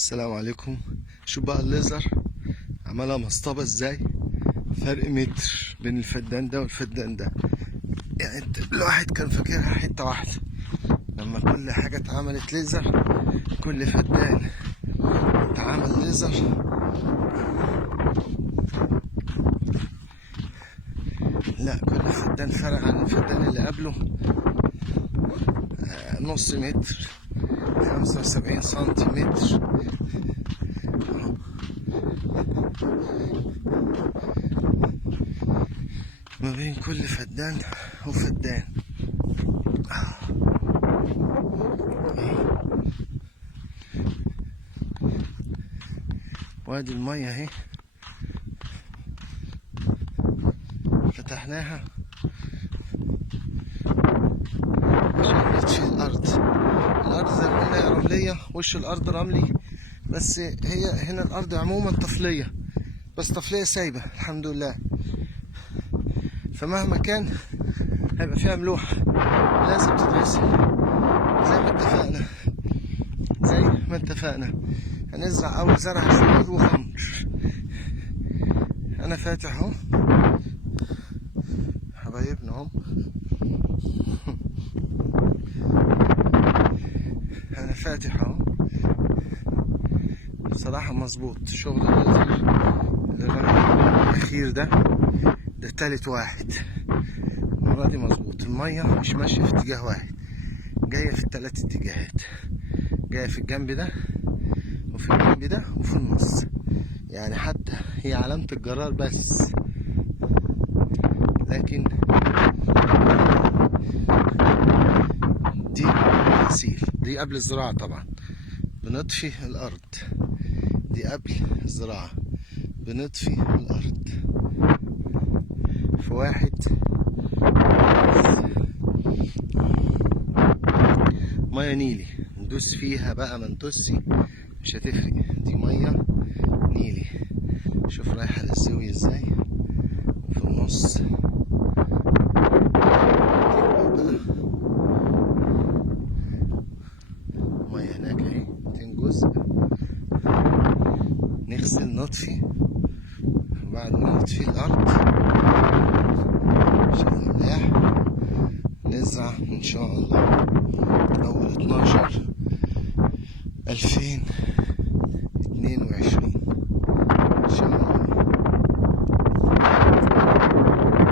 السلام عليكم. شوف بقى الليزر عملها مسطبة ازاي. فرق متر بين الفدان ده والفدان ده، يعني الواحد كان فاكرها حتة واحدة. لما كل حاجة اتعملت ليزر، كل فدان اتعمل ليزر، لا كل فدان فرق عن الفدان اللي قبله نص متر، 75 سنتيمتر. ما بين كل فدان وفدان. وادي المية اهي، فتحناها عشان نطفي الارض. الارض زي ما قلنا رملية، وش الارض رملي، بس هي هنا الارض عموما طفلية، بس طفلية سايبة الحمد لله. فمهما كان هيبقى فيها ملوحة لازم تتغسل زي ما اتفقنا. هنزرع اول زرع شهور وخمر. انا فاتح اهو حبايبنا اهو. انا فاتح اهو. بصراحة مظبوط شغل الاخير ده تالت واحد. المرة دي مظبوط، المية مش ماشية في اتجاه واحد، جاية في التلات اتجاهات، جاية في الجنب ده وفي الجنب ده وفي النص. يعني حتى هي علامة الجرار بس، لكن دي غسيل. دي قبل الزراعة طبعا، بنطفي الأرض. دي قبل الزراعة بنطفي الأرض في واحد. مية نيلي ندوس فيها بقى، ما ندوسي مش هتفرق. دي مية نيلي. شوف رايحة للزاوية ازاي، وفي النص مية هناك اهي 200 جزء. نغسل نطفي، وبعد ما نطفي الأرض عشان الأملاح نزرع إن شاء الله أول 12/2000